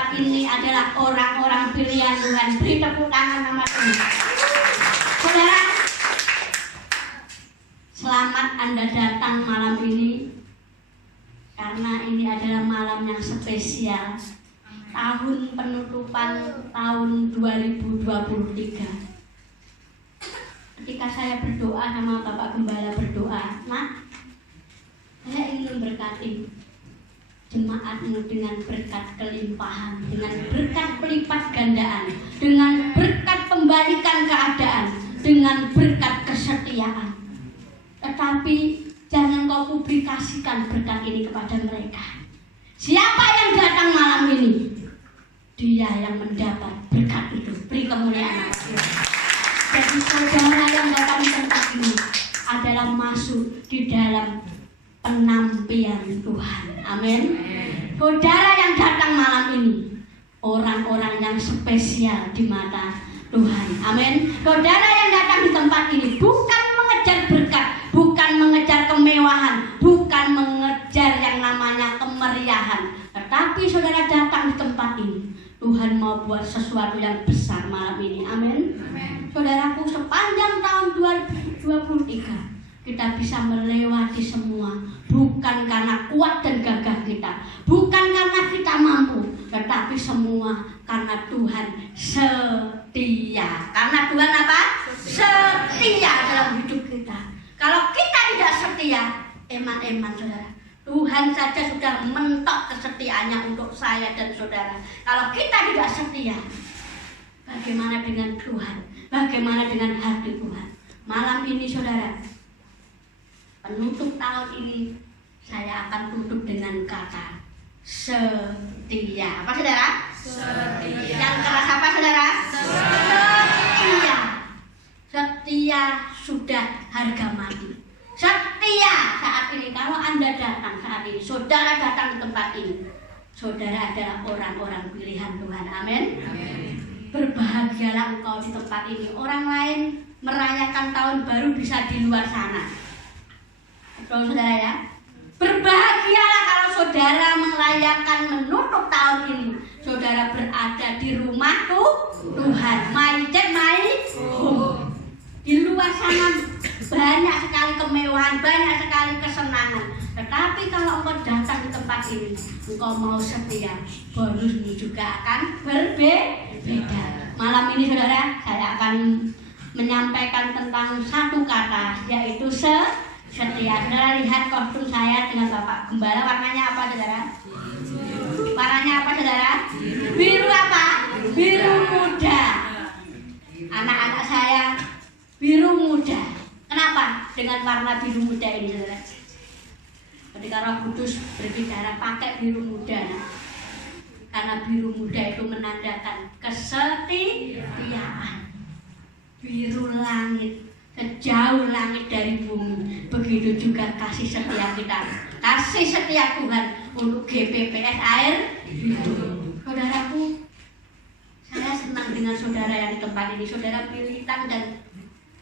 tempat ini adalah orang-orang pilihan Tuhan. Beri tepuk tangan nama Tuhan. Saudara, selamat Anda datang malam ini, karena ini adalah malam yang spesial. Tahun penutupan tahun 2023. Ketika saya berdoa sama Bapak Gembala berdoa, "Nak, saya ingin memberkati jemaatmu dengan berkat kelimpahan, dengan berkat pelipat gandaan, dengan berkat pembalikan keadaan, dengan berkat kesetiaan. Tetapi jangan kau publikasikan berkat ini kepada mereka. Siapa yang datang malam ini, dia yang mendapat berkat itu." Beri kemuliaan nama Tuhan. Jadi saudara yang datang di tempat ini adalah masuk di dalam penampian Tuhan. Amin. Saudara yang datang malam ini orang-orang yang spesial di mata Tuhan. Amin. Saudara yang datang di tempat ini bukan mengejar berkat, bukan mengejar kemewahan, bukan mengejar yang namanya kemeriahan, tetapi saudara datang di tempat ini, Tuhan mau buat sesuatu yang besar malam ini. Amin. Saudaraku, sepanjang tahun 2023 kita bisa melewati semua, bukan karena kuat dan gagah kita, bukan karena kita mampu, tetapi semua karena Tuhan setia. Karena Tuhan apa? Setia dalam hidup kita. Kalau kita tidak setia, eman-eman saudara, Tuhan saja sudah mentok kesetiaannya untuk saya dan saudara. Kalau kita tidak setia, bagaimana dengan Tuhan? Bagaimana dengan hati Tuhan? Malam ini saudara, penutup tahun ini saya akan tutup dengan kata setia. Apa saudara? Setia. Yang keras apa saudara? Setia. Setia sudah harga mati. Setia saat ini. Kalau Anda datang saat ini, saudara datang di tempat ini, saudara adalah orang-orang pilihan Tuhan. Amin. Berbahagialah engkau di tempat ini. Orang lain merayakan tahun baru bisa di luar sana. Betul saudara ya? Berbahagialah kalau saudara merayakan menutup tahun ini, saudara berada di rumah Tuhan. My home. Di luar sana banyak sekali kemewahan, banyak sekali kesenangan. Tetapi kalau engkau datang di tempat ini, engkau mau setia, bonusmu juga akan berbeda. Malam ini saudara, saya akan menyampaikan tentang satu kata, yaitu setia. Saudara lihat kostum saya dengan Bapak Gembala, warnanya apa saudara? Warnanya apa saudara? Biru apa? Biru muda. Anak-anak saya biru muda. Kenapa dengan warna biru muda ini saudara? Ketika Roh Kudus berbicara pakai biru muda, karena biru muda itu menandakan kesetiaan. Biru langit, sejauh langit dari bumi, begitu juga kasih setia kita, kasih setia Tuhan untuk GPPS Air Hidup. Saudaraku, saya senang dengan saudara yang di tempat ini. Saudara militan dan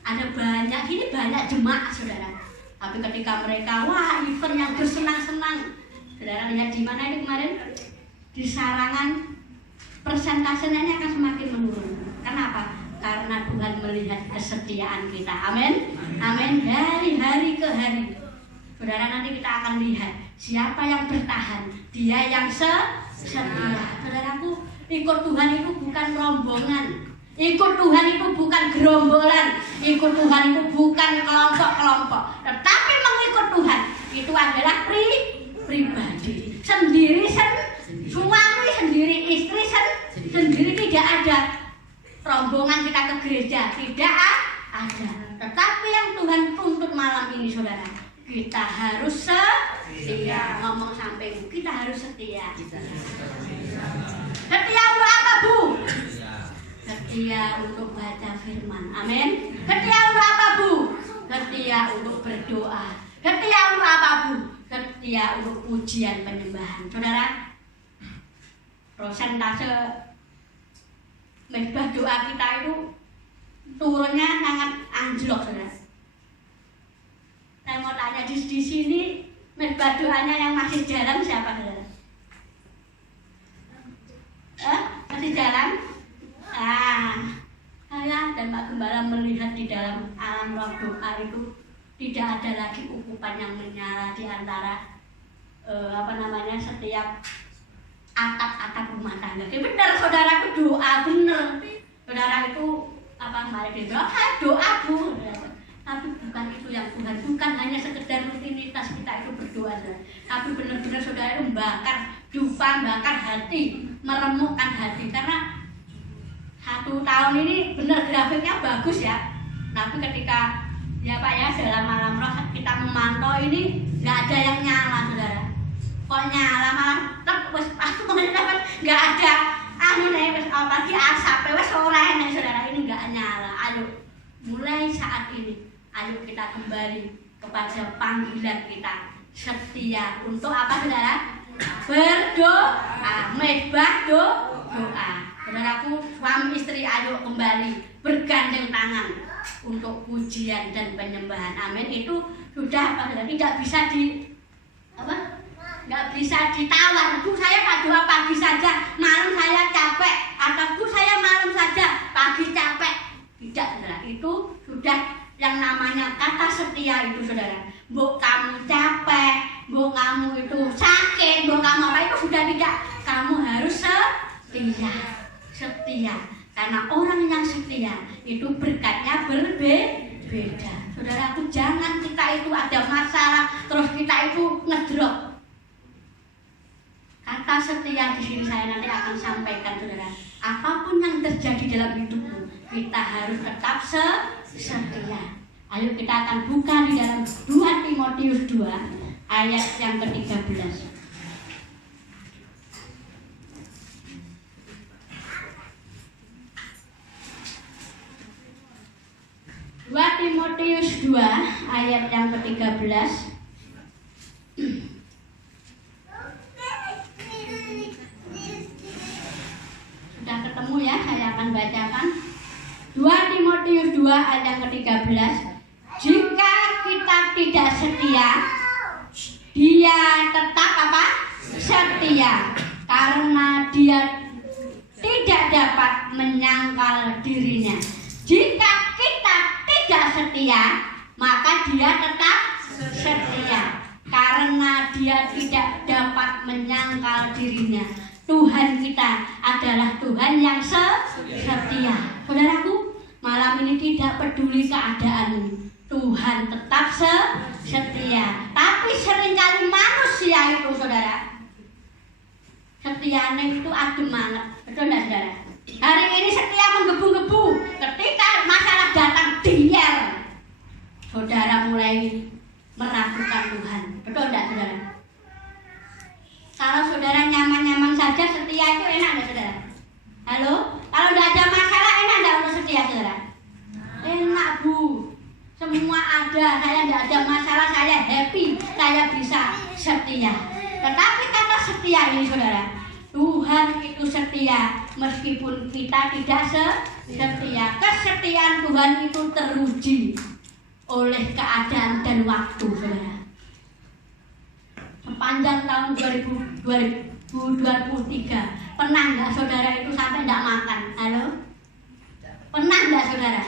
ada banyak, ini banyak jemaat saudara. Tapi ketika mereka, wah event yang bersenang-senang, saudara lihat di mana ini kemarin? Di Sarangan, persentasenya akan semakin menurun. Kenapa? Karena Tuhan melihat kesetiaan kita. Amin. Amin. Dari hari ke hari, saudara, nanti kita akan lihat siapa yang bertahan, dia yang setia. Saudaraku, ikut Tuhan itu bukan rombongan, ikut Tuhan itu bukan gerombolan, ikut Tuhan itu bukan kelompok-kelompok, tetapi mengikut Tuhan itu adalah pribadi, sendiri, suami sendiri, istri sendiri. Tidak ada rombongan kita ke gereja, tidak ada. Tetapi yang Tuhan tuntut malam ini saudara, kita harus setia. Ngomong sampai kita harus setia. Setia untuk apa Bu? Setia untuk baca firman. Amin. Setia untuk apa Bu? Setia untuk berdoa. Setia untuk apa Bu? Setia untuk pujian penyembahan. Saudara, prosentase mezbah doa kita itu turunnya sangat anjlok saudara. Saya mau tanya di sini mezbah doanya yang masih jalan siapa saudara? Masih jalan? Saya dan Pak Gembala melihat di dalam alam roh doa itu tidak ada lagi ukupan yang menyala di antara setiap atap-atap rumah tangga. Benar saudara, itu doa benar. Saudara itu doa Bu. Tapi bukan itu yang Tuhan, bukan hanya sekedar rutinitas kita itu berdoa, tapi benar-benar saudara itu membakar dupa, membakar hati, meremukkan hati. Karena 1 tahun ini benar grafiknya bagus ya, tapi ketika dalam malam roh kita memantau ini nggak ada yang nyala saudara. Kok nyala malah nggak ada apalagi asap sore saudara, ini nggak nyala. Ayo mulai saat ini, ayo kita kembali kepada panggilan kita, setia untuk apa saudara? Berdoa, mebah doa. Saudaraku, suami istri ayo kembali bergandeng tangan untuk pujian dan penyembahan. Amin. Itu sudah tidak bisa nggak bisa ditawar. Bu, saya doa pagi saja, malam saya capek. Atau Bu, saya malam saja, pagi capek. Tidak, saudara. Itu sudah yang namanya kata setia itu, saudara. Bu, kamu capek, bu, kamu itu sakit, bu, kamu apa itu sudah tidak. Kamu harus setia. Karena orang yang setia itu berkatnya berbeda. Saudaraku, jangan kita itu ada masalah terus kita itu ngedrop. Kata setia di sini saya nanti akan sampaikan, saudara. Apapun yang terjadi dalam hidupmu, kita harus tetap setia. Ayo kita akan buka di dalam 2 Timotius 2 ayat yang ke-13. 2 Timotius 2 ayat yang ke-13. Sudah ketemu ya, saya akan bacakan 2 Timotius 2 ayat yang ke-13. Jika kita tidak setia, dia tetap apa? Setia, karena dia tidak dapat menyangkal dirinya. Jika kita tidak setia, maka dia tetap setia, karena dia tidak dapat menyangkal dirinya. Tuhan kita adalah Tuhan yang setia. Saudaraku, malam ini tidak peduli keadaanmu, Tuhan tetap setia. Tapi seringkali manusia itu, saudara, setianya itu adem banget. Betul tidak, saudara? Hari ini setia menggebu-gebu, ketika masalah datang diam, saudara mulai meragukan Tuhan. Betul tidak, saudara? Kalau saudara nyaman-nyaman saja, setia itu enak tidak, saudara? Halo? Kalau tidak ada masalah, enak tidak untuk setia, saudara? Enak, Bu. Semua ada, saya tidak ada masalah, saya happy, saya bisa setia. Tetapi kata setia ini, saudara, Tuhan itu setia meskipun kita tidak setia. Kesetiaan Tuhan itu teruji oleh keadaan dan waktu, saudara. Sepanjang tahun 2023, pernah nggak saudara itu sampai tidak makan? Halo? Pernah nggak, saudara?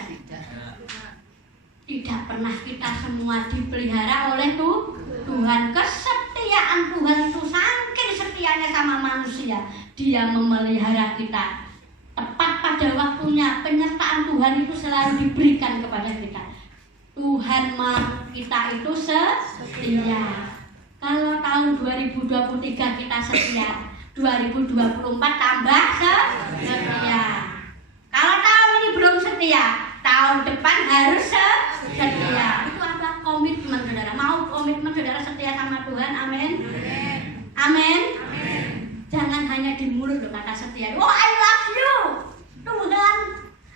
Tidak pernah. Kita semua dipelihara oleh Tuhan. Kesetiaan Tuhan itu saking setianya sama manusia, Dia memelihara kita tepat pada waktunya. Penyertaan Tuhan itu selalu diberikan kepada kita. Tuhan mau kita itu setia. Kalau tahun 2023 kita setia, 2024 tambah setia. Kalau tahun ini belum setia, tahun depan harus setia. Itu apa? Komitmen, saudara. Mau komitmen saudara setia sama Tuhan? Amin. Amin. Jangan hanya di mulut loh kata setia. Oh, I love you, Tuhan.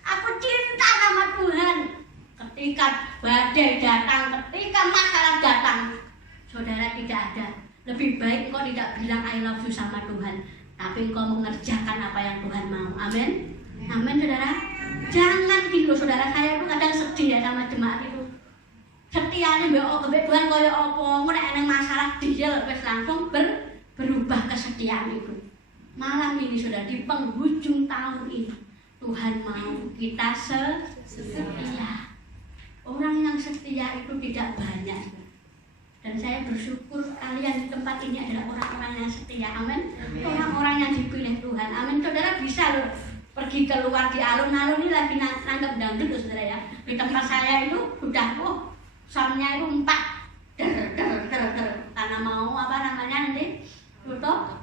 Aku cinta sama Tuhan. Ketika badai datang, ketika masalah datang, saudara tidak ada. Lebih baik engkau tidak bilang I love you sama Tuhan, tapi engkau mengerjakan apa yang Tuhan mau. Amin. Amin, saudara. Jangan gitu, saudara. Saya itu kadang sedih ya sama jemaat itu. Setianya Tuhan kaya apa, nek ana masalah dia wis langsung berubah kesetiaan itu. malam ini sudah di penghujung tahun ini, Tuhan mau kita setia. Orang yang setia itu tidak banyak. Dan saya bersyukur kalian di tempat ini adalah orang-orang yang setia. Amin. Orang-orang yang dipilih Tuhan. Amin. Saudara bisa loh pergi keluar di alun-alun ini lagi nanggap dangdut loh saudara ya. Di tempat saya itu udah soundnya itu 4 der. Karena mau nanti tutup.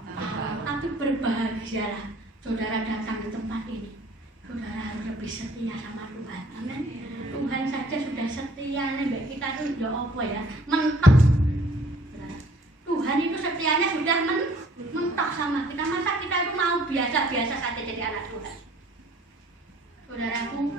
Tapi berbahagialah saudara datang di tempat ini. Saudara harus lebih setia sama Tuhan. Amin. Tuhan saja sudah setia nih, kita tuh udah apa ya? Mentok. Tuhan itu setianya sudah mentok sama kita. Masa kita itu mau biasa-biasa saja jadi anak Tuhan? Saudaraku,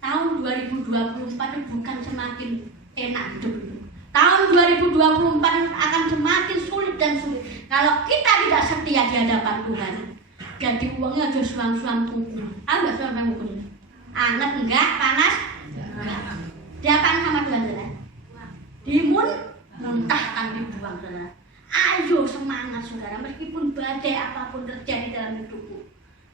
tahun 2024 itu bukan semakin enak hidup itu. Tahun 2024 akan semakin sulit dan sulit kalau kita tidak setia di hadapan Tuhan. Jadi uangnya aja suam-suam tuku. Nggak suam-suam tuku? Anget enggak, panas enggak. Diapain sama Tuhan saudara? Muntahkan dibuang saudara. Ayo semangat saudara, meskipun badai apapun terjadi dalam hidupmu.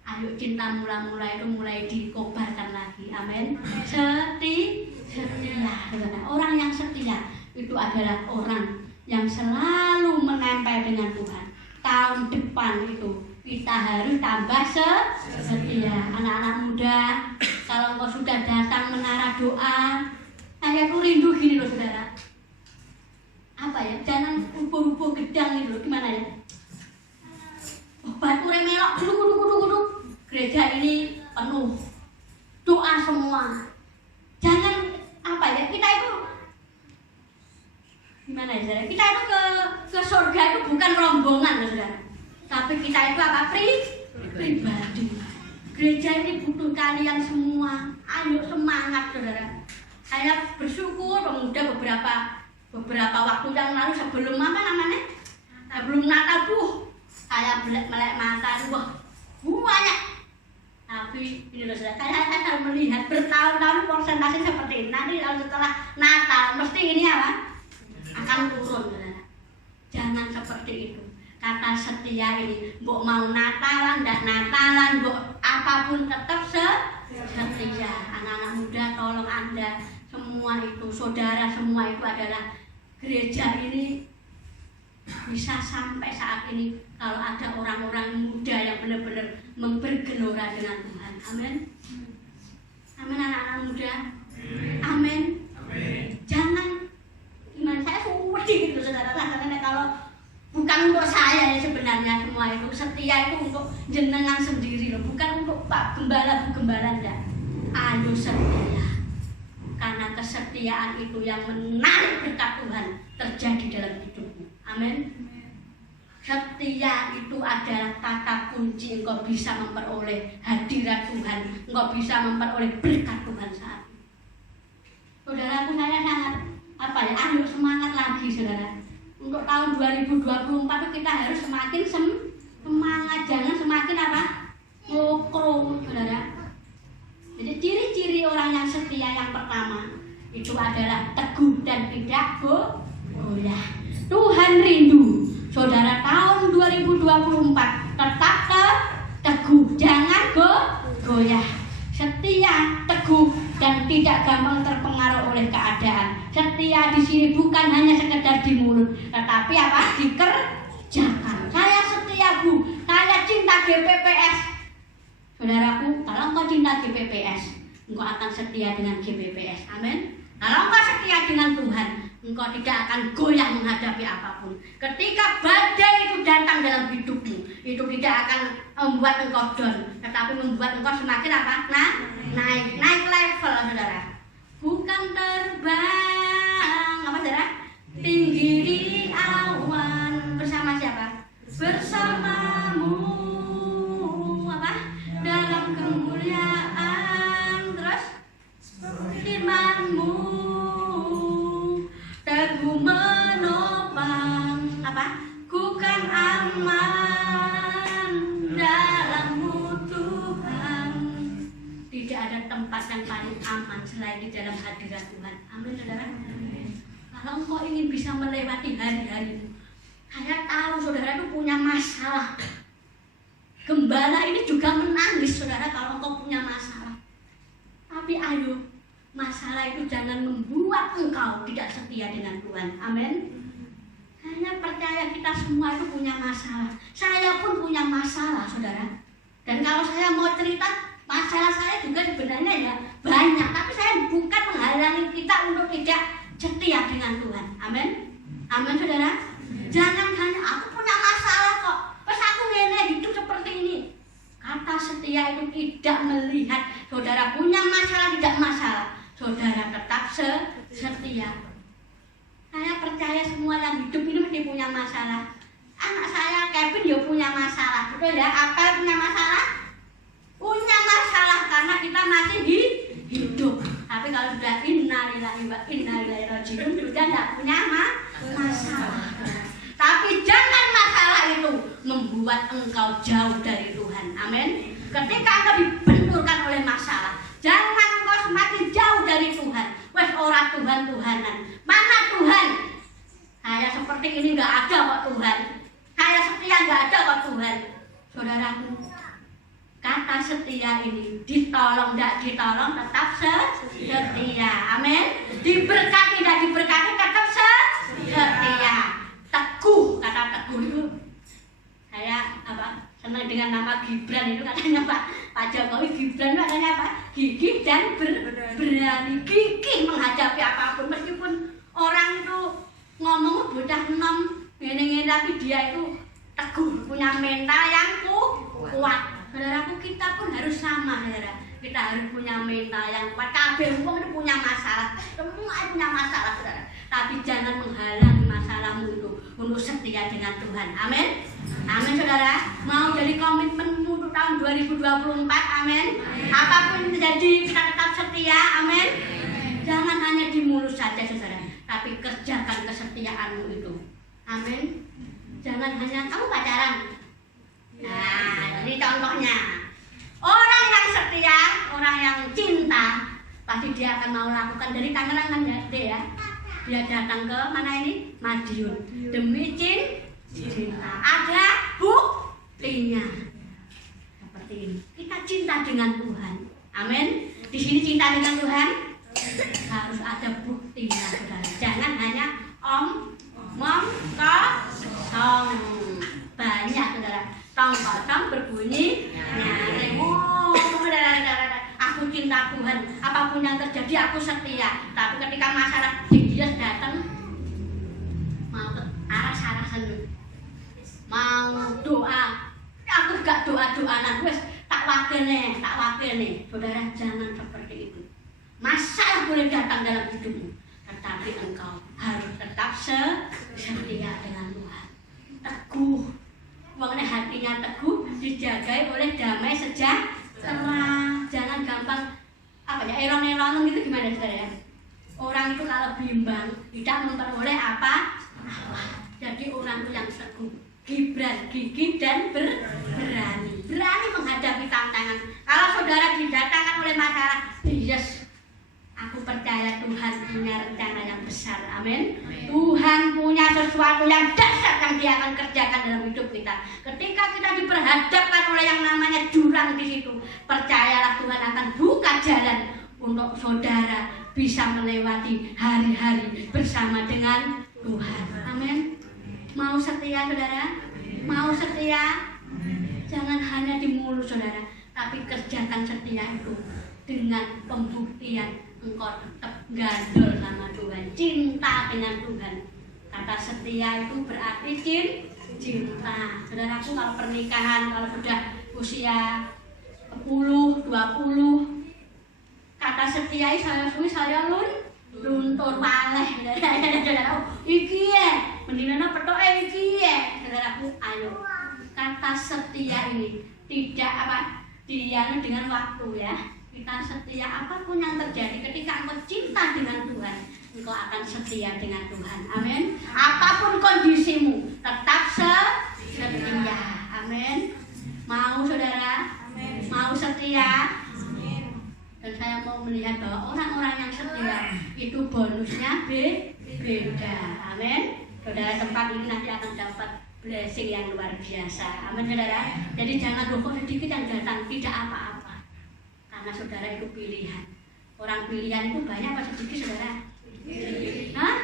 Ayo cinta mula-mula itu mulai dikobarkan lagi. Amin. Setia saudara. Orang yang setia itu adalah orang yang selalu menempel dengan Tuhan. Tahun depan itu kita harus tambah setia. Anak-anak muda, kalau engkau sudah datang menara doa, saya tuh rindu gini loh saudara. Apa ya? Jangan rubuh-rubuh gedang itu loh. Gimana ya? Batu remelok, guduk. Gereja ini penuh doa semua. Jangan apa ya? Kita itu gimana ya saudara? Kita itu ke surga itu bukan rombongan loh saudara. Tapi kita itu apa? Pribadi. Gereja ini butuh kalian semua. Ayo semangat saudara. Saya bersyukur pemuda beberapa waktu yang lalu sebelum sebelum Natal saya melek mata banyak. Tapi ini loh saudara, saya melihat bertahun-tahun persentase seperti ini. Nanti setelah Natal mesti ini apa? Akan turun saudara. Jangan seperti itu. Kata setia ini, mbok mau Natalan, ndak Natalan, mbok apapun tetap setia. Anak-anak muda, tolong Anda semua itu, saudara semua itu adalah gereja ini bisa sampai saat ini kalau ada orang-orang muda yang benar-benar bergelora dengan Tuhan. Amin. Amin anak-anak muda. Amin. Jangan gimana, saya sedih gitu saudara. Karena kalau bukan untuk saya ya sebenarnya semua itu, setia itu untuk jenengan sendiri loh, bukan untuk Pak Gembala, Bu Gembala enggak. Ayo setia. Karena kesetiaan itu yang menarik berkat Tuhan terjadi dalam hidupmu. Amin. Setia itu adalah kata kunci engkau bisa memperoleh hadirat Tuhan, engkau bisa memperoleh berkat Tuhan saat ini. Saudaraku, saya sangat ayo semangat lagi saudara. Untuk tahun 2024 kita harus semakin semangat, jangan semakin ngokro saudara. Jadi ciri-ciri orang yang setia yang pertama itu adalah teguh dan tidak goyah. Tuhan rindu saudara tahun 2024 tetap teguh, jangan goyah. Setia, teguh, dan tidak gampang terpengaruh oleh keadaan. Setia di sini bukan hanya sekedar di mulut, tetapi dikerjakan. Saya setia Bu, saya cinta GPPS. Saudaraku, kalau engkau cinta GPPS, engkau akan setia dengan GPPS. Amin. Kalau engkau setia dengan Tuhan, engkau tidak akan goyah menghadapi apapun. Ketika badai itu datang dalam hidupmu, itu tidak akan membuat engkau down, tetapi membuat engkau semakin naik level saudara. Bukan terbang saudara, tinggi di awan. Bersama siapa? Bersamamu dalam kemuliaan. Terus firman-Mu teguh menopang ku kan aman dalam-Mu Tuhan. Tidak ada tempat yang paling aman selain di dalam hadirat Tuhan. Amin saudara. Kalau engkau ingin bisa melewati hari-harimu, saya tahu saudara itu punya masalah. Gembala ini juga menangis, saudara, kalau engkau punya masalah. Tapi ayo, masalah itu jangan membuat engkau tidak setia dengan Tuhan. Amin. Hanya percaya kita semua itu punya masalah. Saya pun punya masalah, saudara. Dan kalau saya mau cerita, masalah saya juga sebenarnya ya banyak. Tapi saya bukan menghalangi kita untuk tidak setia dengan Tuhan. Amin. Amin, saudara. Jangan hanya aku punya masalah kok, pas aku hidup seperti ini. Kata setia itu tidak melihat saudara punya masalah tidak masalah, saudara tetap setia. Saya percaya semua yang hidup ini mesti punya masalah. Anak saya Kevin dia punya masalah, betul ya? Apa punya masalah? Punya masalah karena kita masih hidup. Tapi kalau sudah innalillahi wa inna ilaihi raji'un sudah tidak punya masalah. Tapi jangan masalah itu membuat engkau jauh dari Tuhan. Amin. Ketika engkau dibenturkan oleh masalah, jangan engkau semakin jauh dari Tuhan. Wes ora Tuhan-Tuhanan. Mana Tuhan? Saya seperti ini nggak ada kok Tuhan. Saya setia nggak ada kok Tuhan. Saudaraku, kata setia ini ditolong tidak ditolong tetap setia. Amin. Diberkati tidak diberkati tetap setia. Teguh, kata teguh itu saya senang dengan nama Gibran itu katanya Pak Jokowi. Gibran itu katanya gigih dan berani, gigih menghadapi apapun meskipun orang itu ngomong bocah enom ngene-ngene tapi dia itu teguh, punya mental yang kuat. Saudaraku, kita pun harus sama, saudara. Kita harus punya mental yang kuat. Kabeh wong itu punya masalah, semua punya masalah, saudara. Tapi jangan menghalangi masalahmu itu untuk setia dengan Tuhan. Amin. Amin, saudara. Mau jadi komitmenmu untuk tahun 2024. Amin. Apapun terjadi kita tetap setia. Amin. Jangan hanya di mulut saja, saudara, tapi kerjakan kesetiaanmu itu. Amin. Jangan hanya kamu pacaran. Nah, ini contohnya. Orang yang setia, orang yang cinta, pasti dia akan mau lakukan dari Tangerang ya. Dia datang ke mana ini? Madiun. Demi cinta. Ada buktinya. Seperti ini. Kita cinta dengan Tuhan. Amin. Di sini cinta dengan Tuhan harus ada buktinya, saudara. Jangan hanya mom kosong. Banyak, saudara. Tong kosong berbunyi nyaring. Aku cinta Tuhan. Apapun yang terjadi aku setia. Tapi ketika masalah dia datang mau ke aras-arasan, mau doa, aku gak doa-doanan, wes tak wakene. Saudara, jangan seperti itu. Masalah boleh datang dalam hidupmu, tetapi engkau harus tetap setia dengan Tuhan. Teguh, makanya hatinya teguh, dijagai oleh damai sejahtera. Jangan gampang erong-erong gitu, gimana saudara ya? Orang itu kalau bimbang tidak memperoleh apa. Jadi orang itu yang teguh, Gibran, gigih dan berani menghadapi tantangan. Kalau saudara didatangkan oleh masalah, yes, aku percaya Tuhan punya rencana yang besar. Amin. Tuhan punya sesuatu yang dahsyat yang Dia akan kerjakan dalam hidup kita. Ketika kita diperhadapkan oleh yang namanya jurang di situ, percayalah Tuhan akan buka jalan untuk saudara bisa melewati hari-hari bersama dengan Tuhan. Amin. Mau setia, saudara? Mau setia? Jangan hanya di mulut, saudara, tapi kerjakan setia itu dengan pembuktian engkau tetap gandol sama Tuhan, cinta dengan Tuhan. Kata setia itu berarti cinta. Saudaraku, kalau pernikahan, kalau sudah usia 10, 20, kata setia saya luntur paleh. Iki ya, mendingan petok iki ya. Saudaraku, ayo. Kata setia ini tidak dianu dengan waktu ya. Kita setia apapun yang terjadi. Ketika engkau cinta dengan Tuhan, engkau akan setia dengan Tuhan. Amin. Apapun kondisimu, tetap setia. Amin. Mau, saudara? Amin. Mau setia? Dan saya mau melihat bahwa orang-orang yang setia itu bonusnya beda. Amin. Saudara, tempat ini nanti akan dapat blessing yang luar biasa. Amin saudara. Jadi jangan kok sedikit yang datang, tidak apa-apa. Karena saudara itu pilihan. Orang pilihan itu banyak apa sedikit saudara? Hah?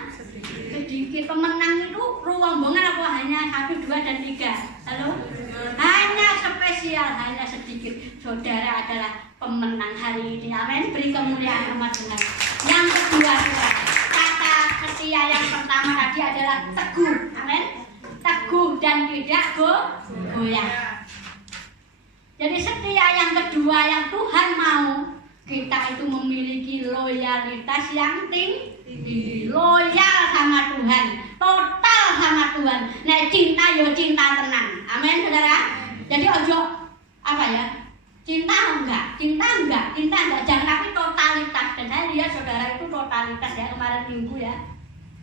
Sedikit. Pemenang itu rombongan apa hanya 1, 2, dan 3? Halo? Hanya spesial, hanya sedikit. Saudara adalah pemenang hari ini. Amin. Beri kemuliaan sama Tuhan. Yang kedua, kata setia yang pertama tadi adalah teguh. Amin. Teguh dan tidak goyah. Jadi setia yang kedua yang Tuhan mau, kita itu memiliki loyalitas yang tinggi. Loyal sama Tuhan, total sama Tuhan. Nah, cinta yo cinta tenang. Amin saudara. Jadi ojo apa ya? Cinta enggak, jangan, tapi totalitas. Dan saya lihat saudara itu totalitas ya kemarin minggu ya.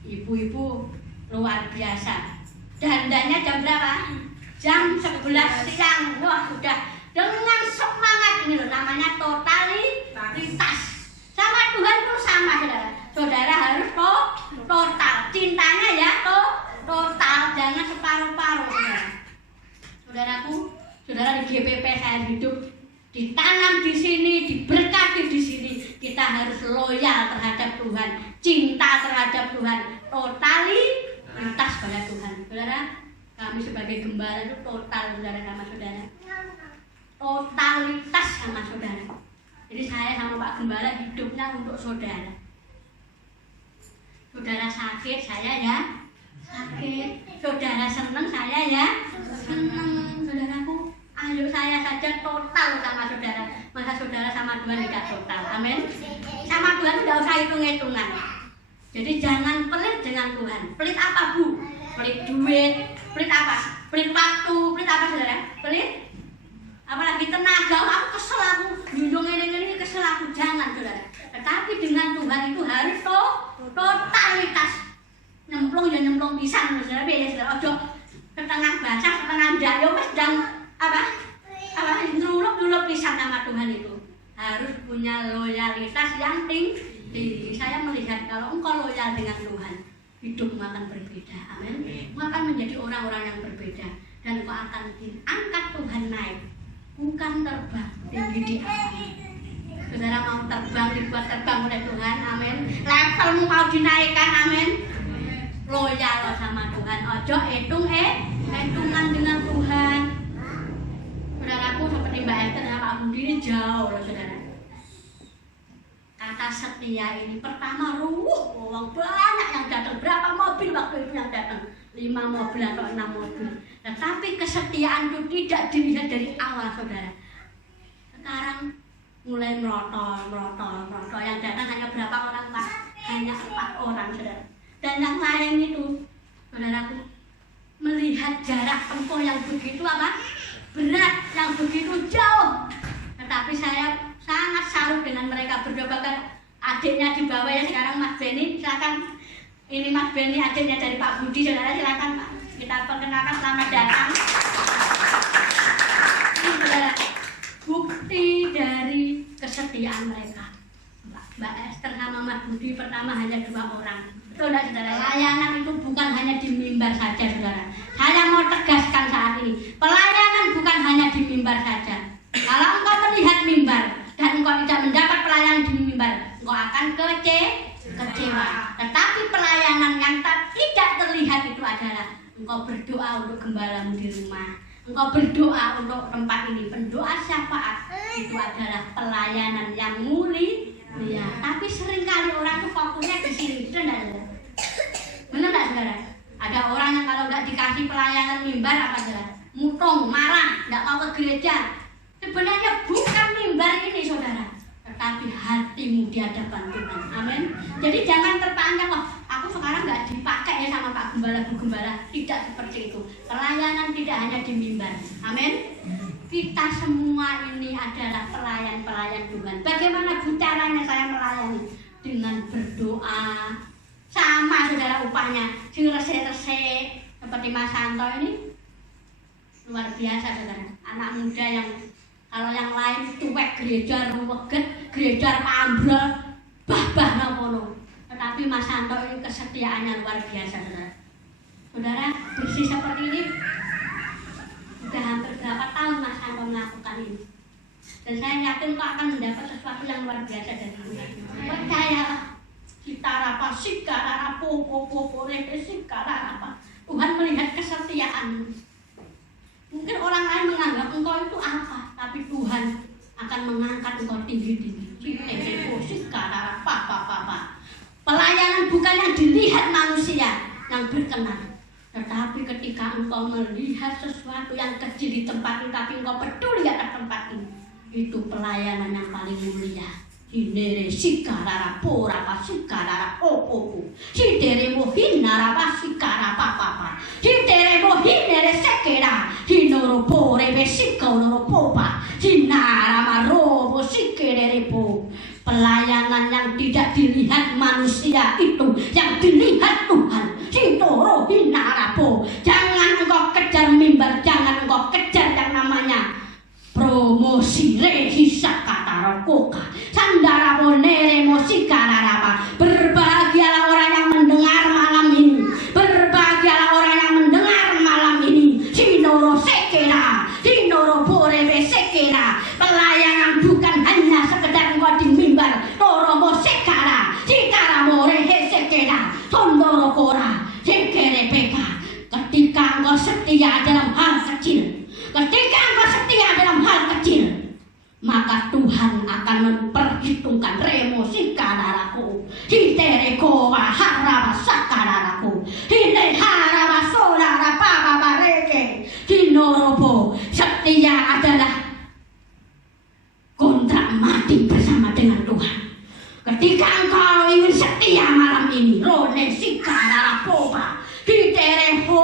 Ibu-ibu luar biasa. Dandanya jam berapa? Jam 11 siang. Wah, udah dengan semangat ini loh, namanya totalitas. Sama Tuhan itu sama saudara. Saudara harus total. Cintanya ya total, jangan separuh-paruh saudara. Saudaraku, saudara di GPP saya hidup, ditanam di sini, diberkati di sini. Kita harus loyal terhadap Tuhan, cinta terhadap Tuhan, totalitas pada Tuhan. Saudara, kami sebagai gembala itu total saudara sama saudara. Totalitas sama saudara. Jadi saya sama Pak Gembala hidupnya untuk saudara. Saudara sakit, saya ya sakit. Saudara seneng, saya ya seneng. Saudaraku, ayo saya saja total sama saudara. Masa saudara sama Tuhan tidak total? Amin. Sama Tuhan tidak usah hitung-hitungan. Jadi jangan pelit dengan Tuhan. Pelit apa Bu? Pelit duit. Pelit apa? Pelit waktu. Pelit apa saudara? Pelit apalagi tenaga. Aku kesel, aku junjung ini kesel aku. Jangan saudara. Tetapi dengan Tuhan itu harus totalitas. Nyemplung ya nyemplung pisan saudara. Ya saudara. Ojo setengah basah setengah ndak. Yo wis dan apa dulu pisan sama Tuhan itu. Harus punya loyalitas yang tinggi. Saya melihat kalau engkau loyal dengan Tuhan, hidupmu akan berbeda. Amin. Engkau akan menjadi orang-orang yang berbeda. Dan engkau akan diangkat Tuhan naik. Bukan terbang tinggi di awan. Saudara mau terbang, dibuat terbang oleh Tuhan. Amin. Levelmu mau dinaikkan. Amin. Loyal sama Tuhan. Ojo hitungan dengan Tuhan. Saudaraku seperti Mbak Esther sama Pak Budi ini jauh loh saudara. Kata setia ini pertama orang banyak yang datang. Berapa mobil waktu itu yang datang? 5 mobil atau 6 mobil. Tetapi kesetiaan itu tidak dilihat dari awal saudara. Sekarang mulai merotol. Yang datang hanya berapa orang Pak? Hanya 4 orang saudara. Dan yang lain itu saudaraku melihat jarak tempuh yang begitu apa? Berat, yang begitu jauh. Tetapi saya sangat salut dengan mereka berdua. Bahkan adiknya di bawah ya sekarang Mas Beni, silakan. Ini Mas Beni adiknya dari Pak Budi, saudara silakan Pak. Kita perkenalkan, selamat datang. Ini adalah bukti dari kesetiaan mereka. Mbak Esther sama Mas Budi pertama hanya 2 orang. Betul tidak saudara? Layanan itu bukan hanya di mimbar saja saudara. Saya mau tegaskan saat ini, pelayanan bukan hanya di mimbar saja. Kalau engkau melihat mimbar dan engkau tidak mendapat pelayanan di mimbar, engkau akan kecewa. Tetapi pelayanan yang tidak terlihat itu adalah engkau berdoa untuk gembalamu di rumah, engkau berdoa untuk tempat ini. Pendoa syafaat itu adalah pelayanan yang mulia. Tapi seringkali orang itu fokusnya di sini, benar tidak saudara? Ada orang yang kalau nggak dikasih pelayanan mimbar apa saudara? Mutung, marah, nggak mau ke gereja. Sebenarnya bukan mimbar ini saudara, tetapi hatimu di hadapan Tuhan. Amin. Jadi jangan terpanjang, oh aku sekarang nggak dipakai ya sama Pak Gembala, Bu Gembala. Tidak seperti itu. Pelayanan tidak hanya di mimbar. Amin. Kita semua ini adalah pelayan-pelayan Tuhan. Bagaimana caranya saya melayani? Dengan berdoa. Sama saudara upahnya, sing resik-resik seperti Mas Santo ini luar biasa saudara. Anak muda yang kalau yang lain tuwek gereja ruweget, gereja ambrol, bah nono. Tetapi Mas Santo ini kesetiaannya luar biasa saudara. Saudara, bersih seperti ini sudah hampir berapa tahun Mas Anto melakukan ini. Dan saya yakin kau akan mendapat sesuatu yang luar biasa dari Tuhan. Percayalah. Sitarapa, sikarapa, popo, sikarapa. Tuhan melihat kesetiaanmu. Mungkin orang lain menganggap engkau itu apa, tapi Tuhan akan mengangkat engkau tinggi-tinggi. Sikarapa, papa. Pelayanan bukan yang dilihat manusia yang berkenan, tetapi ketika engkau melihat sesuatu yang kecil di tempat itu, tapi engkau peduli atas tempat ini, itu pelayanan yang paling mulia. Hinere sikarara pora pa sikarara opopo. Hitere mo hinara pa sikara papa. Hitere mo hinere sekera. Hinoro pore be sikonoro popa. Hinara marobo sikere po. Pelayanan yang tidak dilihat manusia itu yang dilihat Tuhan. Hitoro hinara po. Jangan engkau kejar mimbar, jangan engkau kejar yang namanya promosi rehisa kata rokoka sandara bonere musika narapa. Berbahagialah orang yang mendengar malam ini, berbahagialah orang yang mendengar malam ini. Sinoro sekera, sinoro borebe sekera. Pelayanan bukan hanya sekedar engkau di mimbar. Toromo sekara, sikara morehe sekera, sondoro kora, sekere peka. Ketika engkau setia dalam hal kecil, ketika engkau setia dalam hal kecil, maka Tuhan akan memperhitungkan remosi kanaraku. Hitereko haraba sakanaraku. Hine haraba sonara papa bareke. Hinorobo. Setia adalah kontrak mati bersama dengan Tuhan. Ketika engkau ingin setia malam ini, rone sikanara popa. Hitereko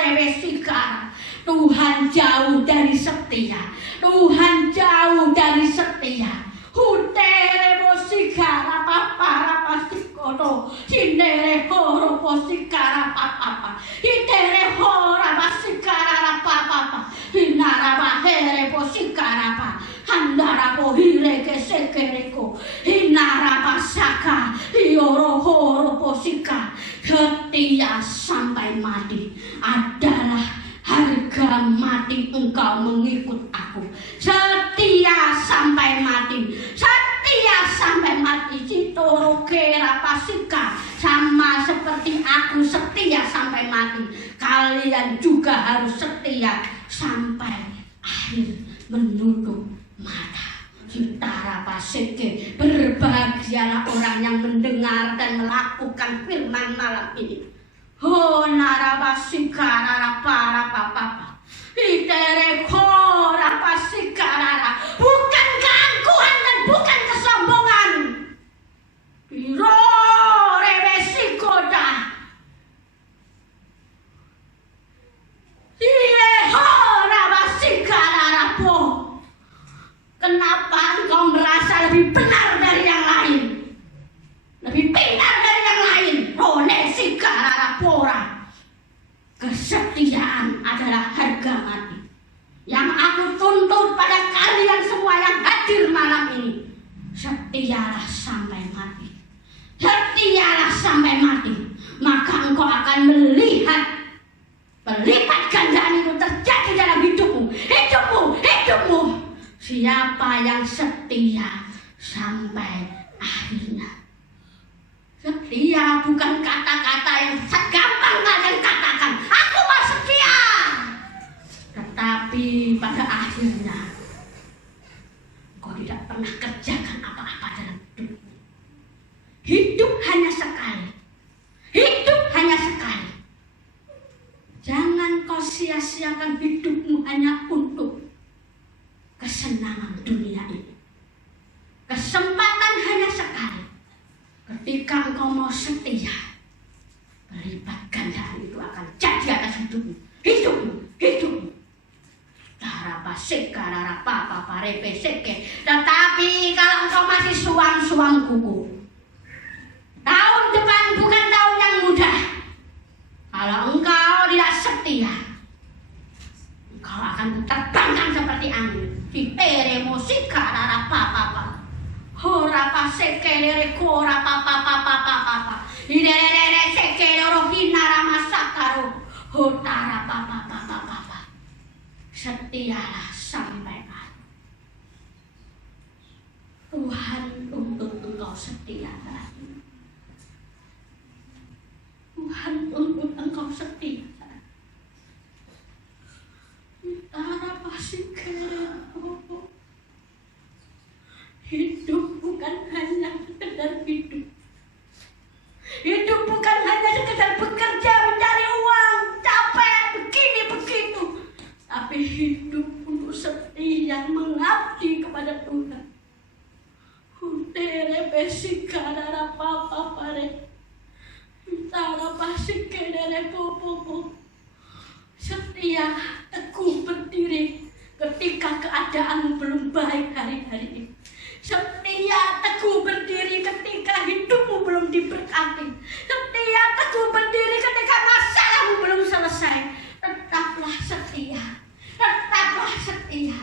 rebesikara. Tuhan jauh dari setia. Tuhan jauh dari setia. Hutere mosikara papa pasikoto. Hinere horo posikara papa. Hitere hora pasikara papa. Hinara bahere posikara pa. Handara pohire kesekereko. Hinara pasaka. Hioro horo posika. Setia sampai mati adalah harga mati engkau mengikut aku. Setia sampai mati. Setia sampai mati. Citoro kera pasika. Sama seperti aku setia sampai mati. Kalian juga harus setia sampai akhir menutup mata. Citara pasike. Berbahagialah orang yang mendengar dan melakukan firman malam ini. Oh narabasikarara para papa. Hitere kora pasikarara. Bukan keangkuhan dan bukan kesombongan. Iro rebesikoda. Iye hora basikarara po. Kenapa engkau merasa lebih benar dari yang lain? Lebih pintar dari yang lain? Rone sikarara pora. Kesetiaan adalah harga mati. Yang aku tuntut pada kalian semua yang hadir malam ini, setialah sampai mati. Setialah sampai mati. Maka engkau akan melihat pelipat gandaan itu terjadi dalam hidupmu. Hidupmu. Siapa yang setia sampai akhirnya. Setia bukan kata-kata yang segampang kalian katakan, aku mau setia. Tetapi pada akhirnya kau tidak pernah kerjakan apa-apa dalam hidupmu. Hidup hanya sekali. Hidup hanya sekali. Jangan kau sia-siakan hidupmu hanya untuk kesenangan dunia ini. Kesempatan hanya sekali. Ketika engkau mau setia, berlipat gandaan itu akan jadi atas hidupmu. Hidupmu. Darapasek, darapapa, parepeseke. Tetapi kalau engkau masih suam-suam kuku, tahun depan bukan tahun yang mudah. Kalau engkau tidak setia, engkau akan terbangkan seperti angin. Hitere musika darapapa. Hora pasekere kora papa. Ire sekere rohina ramasakaro. Hotara papa. Setialah sampai akhir. Tuhan tuntut engkau setia saat ini. Tuhan tuntut engkau setia saat ini. Hotara pasikero. Hidup bukan hanya sekedar hidup. Hidup bukan hanya sekedar bekerja mencari uang, capek begini begitu, tapi hidup untuk setia mengabdi kepada Tuhan. Utere pesikara papa pare, tara pasikere popo. Setia teguh berdiri ketika keadaan belum baik hari-hari ini. Setia teguh berdiri ketika hidupmu belum diberkati. Setia teguh berdiri ketika masalahmu belum selesai. Tetaplah setia. Tetaplah setia.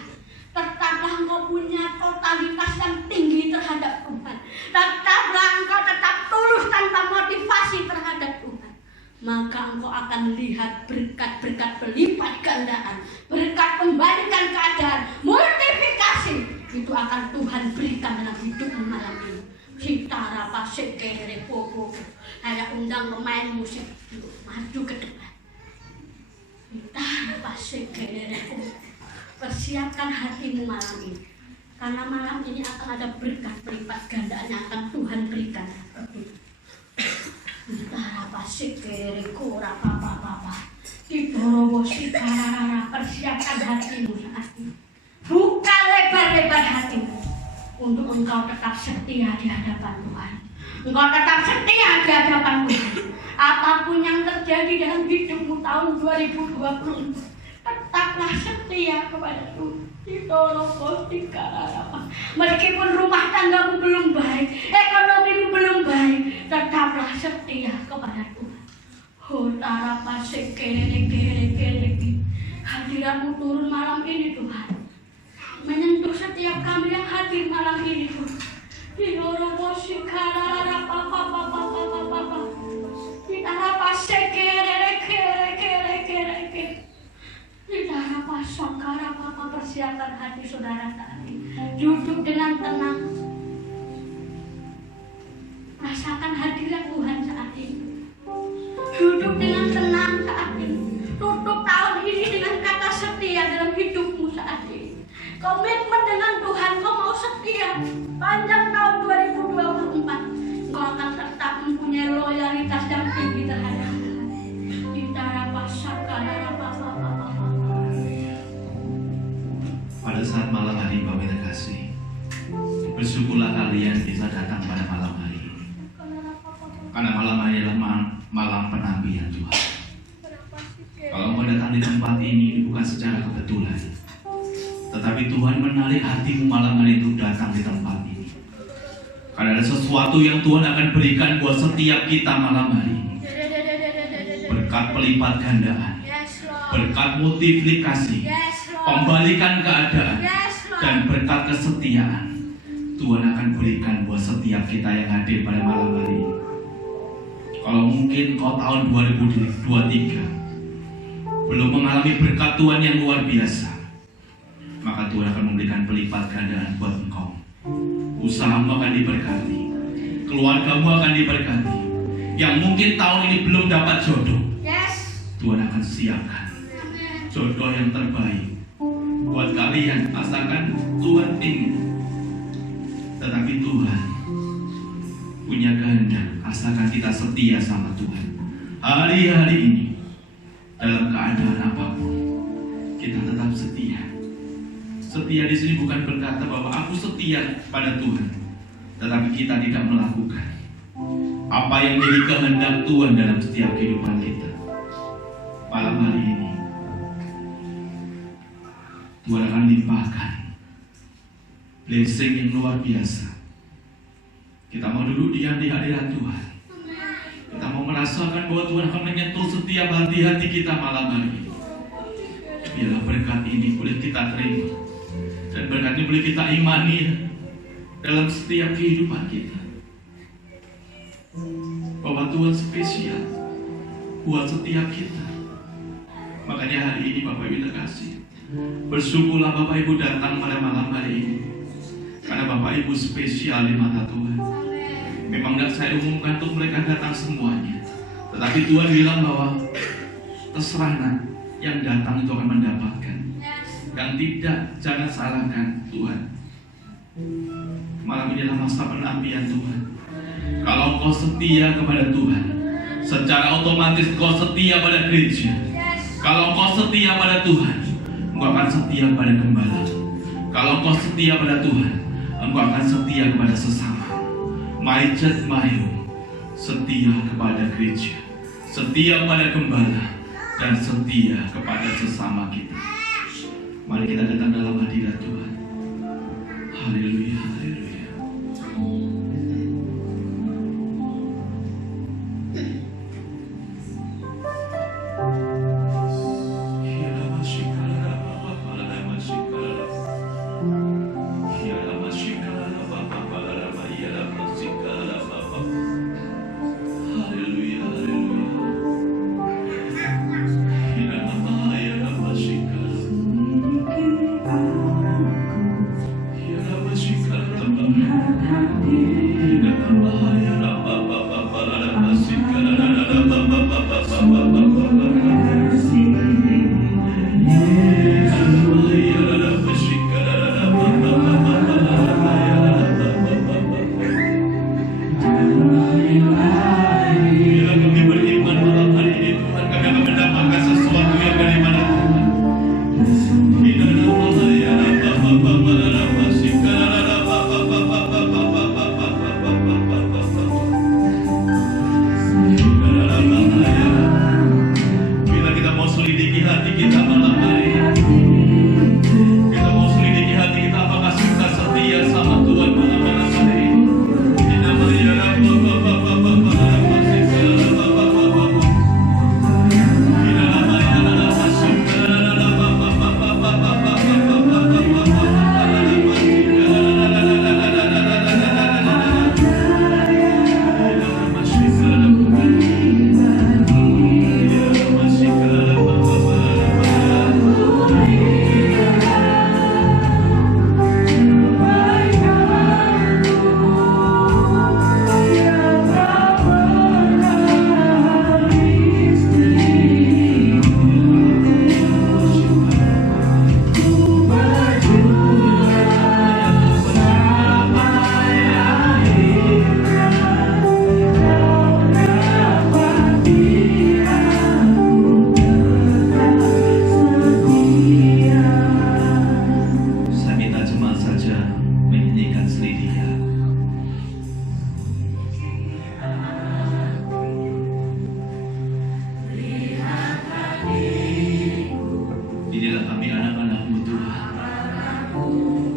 Tetaplah engkau punya totalitas yang tinggi terhadap Tuhan. Tetaplah engkau tetap tulus tanpa motivasi terhadap Tuhan. Maka engkau akan lihat berkat-berkat berlipat gandaan. Berkat pembalikan keadaan. Multiplikasi. Itu akan Tuhan berikan dalam hidupmu malam ini. Sitara pasekere popo. Saya undang pemain musik maju ke depan. Sitara pasekere popo. Persiapkan hatimu malam ini. Karena malam ini akan ada berkat berlipat gandaan yang akan Tuhan berikan. Sitara pasekere kora papa. Kidoro sikara. Persiapkan hatimu saat ini. Buka lebar-lebar hatimu untuk engkau tetap setia di hadapan Tuhan. Engkau tetap setia di hadapan Tuhan. Apapun yang terjadi dalam hidupmu tahun 2020, tetaplah setia kepada Tuhan. Meskipun rumah tanggamu belum baik, ekonomimu belum baik, tetaplah setia kepada Tuhan. Hotara pasekere. Hadiratmu turun malam ini Tuhan. Menyentuh setiap kami yang hadir malam ini Tuhan. Persiapkan hati saudara saat ini. Duduk dengan tenang. Rasakan hadirat Tuhan saat ini. Duduk dengan tenang saat ini. Tutup tahun ini dengan kata setia dalam hidupmu saat ini. Komitmen dengan Tuhan, kau mau setia panjang tahun 2024. Kau akan tetap mempunyai loyalitas yang tinggi terhadap Tuhan. Pada saat malam hari Bapak terkasih, bersyukurlah kalian bisa datang pada malam hari ini. Karena malam hari adalah malam penampian Tuhan. Kalau mau datang di tempat ini bukan secara kebetulan, tetapi Tuhan menarik hatimu malam hari itu datang di tempat ini. Karena ada sesuatu yang Tuhan akan berikan buat setiap kita malam hari ini. Berkat pelipat gandaan, berkat multiplikasi, pembalikan keadaan, dan berkat kesetiaan Tuhan akan berikan buat setiap kita yang hadir pada malam hari ini. Kalau mungkin kau tahun 2023 belum mengalami berkat Tuhan yang luar biasa, maka Tuhan akan memberikan pelipat gandaan buat engkau. Usahamu akan diberkati, keluargamu akan diberkati. Yang mungkin tahun ini belum dapat jodoh, Tuhan akan siapkan jodoh yang terbaik buat kalian, asalkan Tuhan ingin. Tetapi Tuhan punya kehendak, asalkan kita setia sama Tuhan. Hari-hari ini dalam keadaan apapun, kita tetap setia. Setia di sini bukan berkata bahwa aku setia pada Tuhan, tetapi kita tidak melakukan apa yang menjadi kehendak Tuhan dalam setiap kehidupan kita. Malam hari ini Tuhan akan limpahkan blessing yang luar biasa. Kita mau duduk diam di hadirat Tuhan. Kita mau merasakan bahwa Tuhan akan menyentuh setiap hati-hati kita malam hari ini. Biarlah berkat ini boleh kita terima, dan berkat ini boleh kita imani dalam setiap kehidupan kita. Bahwa Tuhan spesial buat setiap kita. Makanya hari ini Bapak Ibu terkasih, bersyukurlah Bapak Ibu datang pada malam hari ini, karena Bapak Ibu spesial di mata Tuhan. Memang tidak saya umumkan untuk mereka datang semuanya, tetapi Tuhan bilang bahwa terserah nak, yang datang itu akan mendapatkan. Yang tidak, jangan salahkan Tuhan. Malam ini adalah masa penapian Tuhan. Kalau engkau setia kepada Tuhan, secara otomatis engkau setia pada gereja. Kalau engkau setia pada Tuhan, engkau akan setia pada gembala. Kalau engkau setia pada Tuhan, engkau akan setia kepada sesama. My church, my home. Setia kepada gereja, setia pada gembala, dan setia kepada sesama kita. Mari kita datang dalam hadirat Tuhan. Haleluya, haleluya.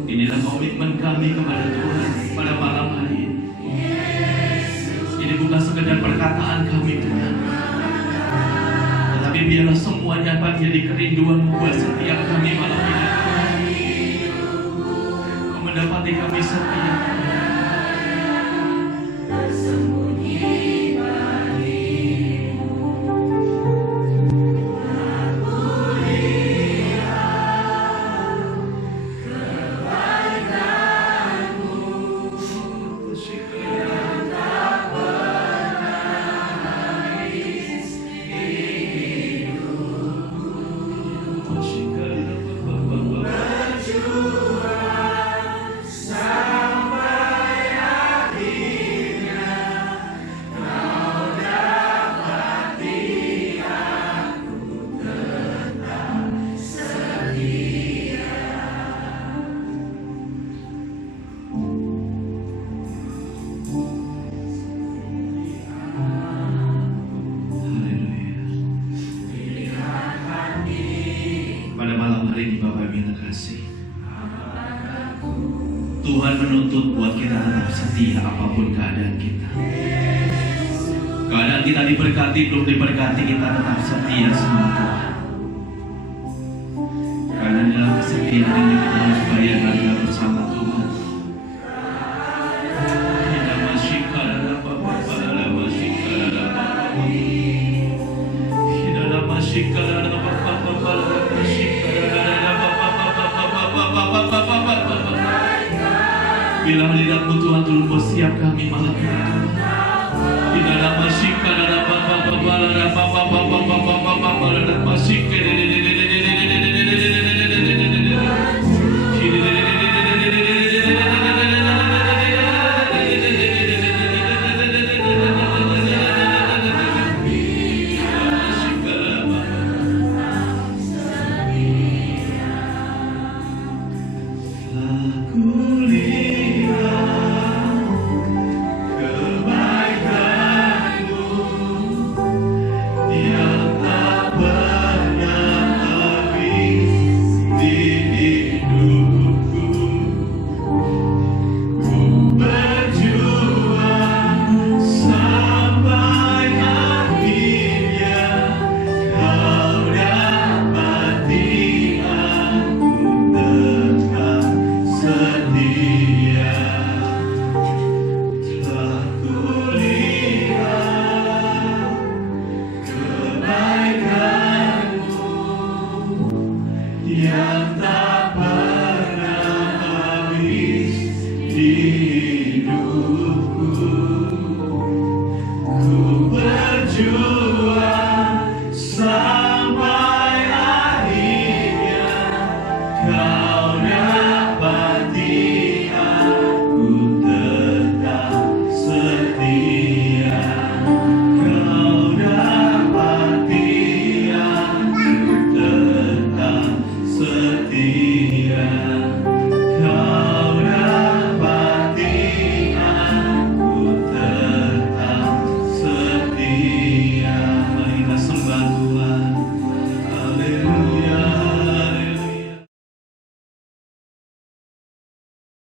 Inilah komitmen kami kepada Tuhan pada malam hari ini. Ini bukan sekedar perkataan kami Tuhan, tetapi biarlah semuanya akan jadi kerinduan buat setiap kami malam ini. Kau mendapati kami setia. Tuhan menuntut buat kita tetap setia apapun keadaan kita. Keadaan kita diberkati, belum diberkati, kita tetap setia sama Tuhan. Karena dalam kesetiaan ini kita harus bayar harga bersama Tuhan. Kita masih Biarlah hadirat-Mu Tuhan turun setiap kami malam ini Tuhan. Tidak ada masih, tidak ada apa-apa, tidak ada apa-apa, tidak ada masih,